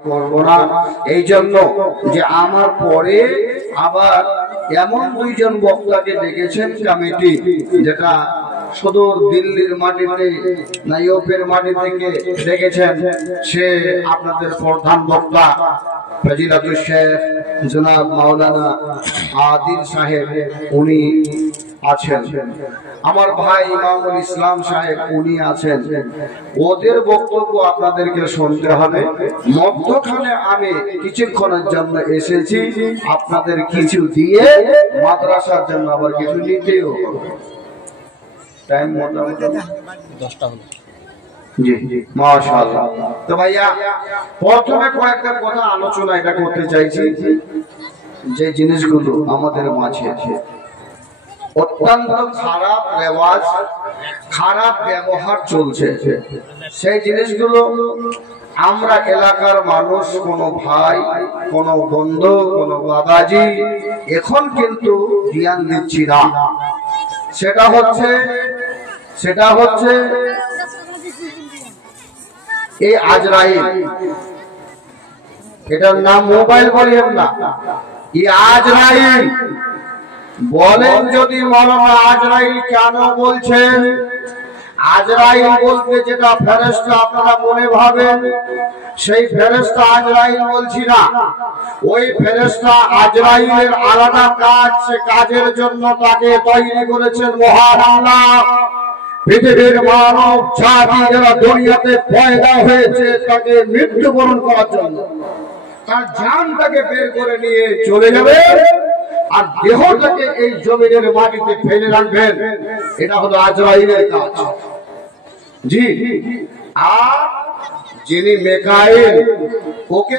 করব না, এই জন্য যে আমার পরে আবার এমন দুইজন বক্তাকে ডেকেছেন কমিটি, যেটা সুদূর দিল্লির মাটিতে নাইয়ফের মাটি থেকে ডেকেছেন। সে আপনাদের প্রধান বক্তা ফজিলাতুল শেখ জনাব মাওলানা আদিল সাহেব, উনি আছেন। আমার ভাই ইমামুল ইসলাম সাহেব, উনি আছেন। ওদের বক্তব্য আপনাদেরকে শুনতে হবে। মধ্যখানে আমি কিছুক্ষণের জন্য এসেছি আপনাদের কিছু দিয়ে মাদ্রাসার জন্য আবার কিছু নিতেও। টাইম মোটামুটি 10টা হলো। জি জি, মাশাআল্লাহ। তো ভাইয়া, প্রথমে কয়েকটা কথা আলোচনা এটা করতে চাইছি, যে জিনিসগুলো আমাদের মাঝে অত্যন্ত খারাপ রেওয়াজ, খারাপ ব্যবহার চলছে, সেই জিনিসগুলো আমরা এলাকার মানুষ, কোনো ভাই, কোনো বন্ধু, কোনো বাবাজি এখন কিন্তু জ্ঞান দিচ্ছি না। সেটা হচ্ছে এই আজরাইল, এটার নাম মোবাইল বলেন না, এই আজরাইল বলেন। যদি মৌলানা আজরাইল কেন বলছেন? আজরাইল বলতে যেটা ফেরেশতা আপনারা মনে ভাবেন, সেই ফেরেশতা আজরাইল বলছি না। ওই ফেরেশতা আজরাইলের আলাদা কাজ, সে কাজের জন্য তাকে তৈরি করেছেন মহান আল্লাহ। পৃথিবীর মানব জাতি যারা দুনিয়াতে পয়দা হয়েছে, তাকে মৃত্যুবরণ করার জন্য, তার জানটাকে বের করে নিয়ে চলে যাবে আর দেহটাকে এই জমিনের মাটিতে ফেলে রাখবেন। এটা হলো আজরাইলের কাজ। জি, আর যিনি মিকাইল, ওকে